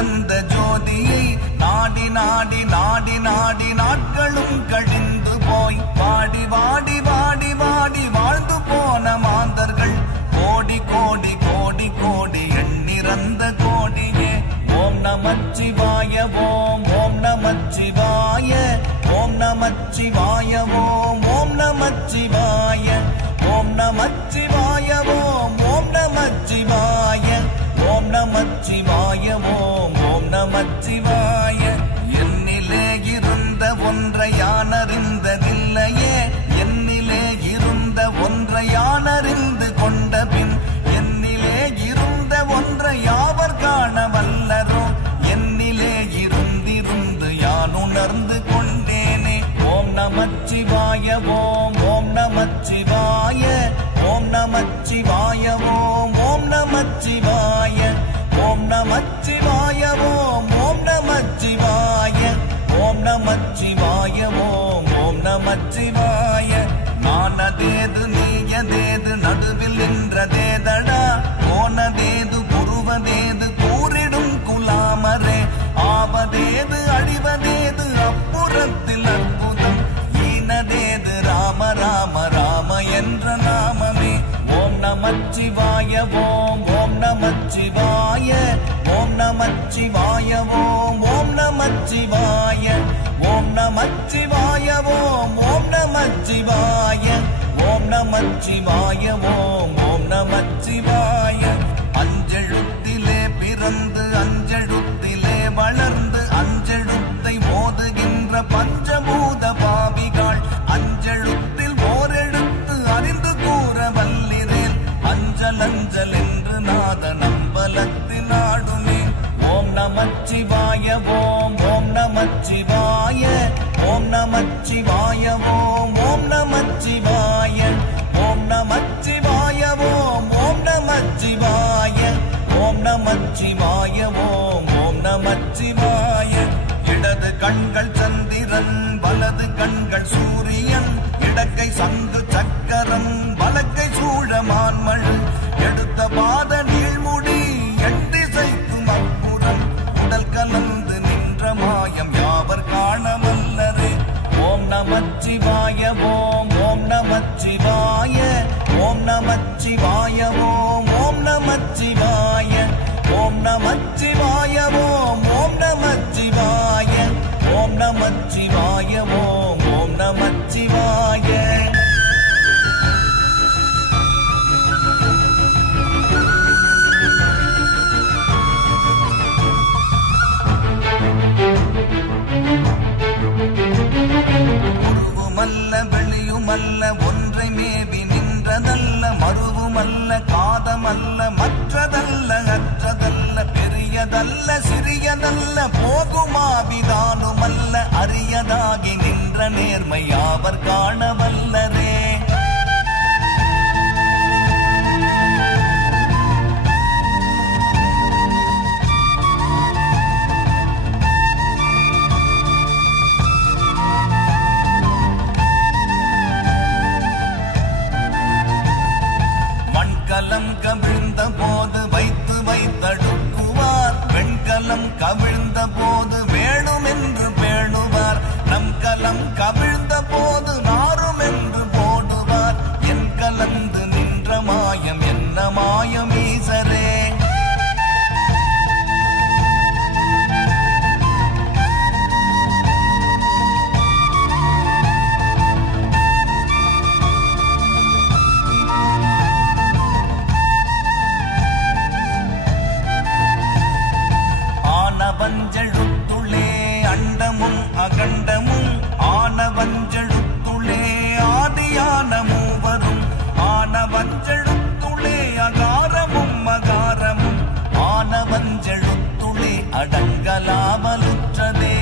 தந்த ஜோதியை நாடி நாடி நாடி நாடி நாட்களும் கழிந்து போய் வாடி வாடி வாடி வாடி வாழ்ந்து போன மாந்தர்கள் கோடி கோடி கோடி கோடி எண்ணிறந்த கோடியே. ஓம் நமச்சிவாய ஓம் ஓம் நமச்சிவாய ஓம் நமச்சிவாய ஓம் ஓம் நமச்சிவாய ஓம் நமச்சிவாய ஓம் ஓம் நமச்சிவாய ஓம் நமச்சிவாய ஓம் ஓம் நமச்சிவாய. என்னிலே இருந்த ஒன்றை யானறிந்ததில்லையே, என்னிலே இருந்த ஒன்றை யானறிந்து கொண்ட பின் என்னிலே இருந்த ஒன்றை யாவர் காண வல்லரோ, என்னிலே இருந்திருந்து யான் உணர்ந்து கொண்டேனே. ஓம் நமச்சிவாய ஓம் ஓம் நமச்சிவாய ஓம் நமச்சிவாய ஓம் ஓம் நமச்சிவாய ஓம் நமச்சிவாய ஓம் ஓம் நமச்சிவாய ஓம் நமச்சிவாய ஓம் ஓம் நமச்சிவாய. நானதேது நீயதேது நடுவில் நின்றதேதடா, போனதேது புருவதேது கூறிடும் குலாமரே, ஆவதேது அழிவதேது அப்புறத்தில் அற்புதம், ஈனதேது ராம ராம ராம என்ற நாமமே. ஓம் நமச்சிவாய ஓம் ஓம் நமச்சிவாய ஓம் நமச்சிவாய ஓம் ஓம் நமச்சிவாய ஓம் நமச்சிவாய ஓம் ஓம் நமச்சிவாய ஓம் நமச்சிவாய ஓம் ஓம் நமச்சிவாய. அஞ்செழுத்திலே பிறந்து அஞ்செழுத்திலே வளர்ந்து அஞ்செழுத்தை ஓதுகின்ற பஞ்சபூத பாவிகள் அஞ்செழுத்தில் ஓரெழுத்து அறிந்து கூற வல்லிரேல், அஞ்சல் அஞ்சல் என்று நாத நம்பலத்தில் ஆடுமே. ஓம் நமச்சிவாய ஓம் ஓம் நமச்சிவாய ஓம் நமச்சிவாய ஓம் ஓம் நமச்சிவாய ஓம் நமச்சிவாய ஓம் ஓம் நமச்சிவாய ஓம் நமச்சிவாய ஓம் ஓம் நமச்சிவாய. இடது கண்கள் சந்திரன் வலது கண்கள் சூரியன், இடக்கை சங்கு சக்கரம் வலக்கை சூழமான்மழு, எடுத்த பாத நீழ்முடி எட்டிசைக்கும் அப்புறம் உடல் கலந்து நின்ற மாயம் யாவர் காணவல்லரே. ஓம் நமச்சிவாய ஓம் ஓம் நமச்சிவாய ஓம் நமச்சிவாய ஓம் ஓம் நமச்சிவாய ஓம் நமச்சிவாய ஓம் ஓம் நமச்சிவாய ஓம் நமச்சிவாய ஓம் ஓம் நமச்சிவாய. உருவுமல்ல வெளியுமல்ல ஒன்றை மேவி நின்றதல்ல, மறுவுமல்ல காதமல்ல மற்றதல்ல அற்றதல்ல, பெரியதல்ல சிறியதல்ல போகுமாவிதானுமல்ல, அரியதாகி நின்ற நேர்மை யாவர் காணவல்லரே. மண்கலம் கவிழ்ந்த போது வைத்து வைத்தடுக்குவார், வெண்கலம் கவிழ்ந்த போது வேணும் என்று பேணுவார், நம் கலம் கவிழ்ந்த போது நாரும் என்று போடுவார், என் கலந்து நின்ற மாயம் என்ன மாயம் ஈசரே. ஆனவஞ்செழுத்துளே அண்டமும் அகண்டமும், ஆனவஞ்செழுத்துளே ஆதியான மூவரும், ஆனவஞ்செழுத்துளே அகாரமும் அகாரமும், ஆனவஞ்செழுத்துளே அடங்கலாமலுற்றதே.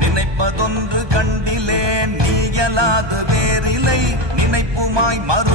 நினைப்பதொன்று கண்டிலே நீயலாது வேறிலை, நினைப்புமாய் மறு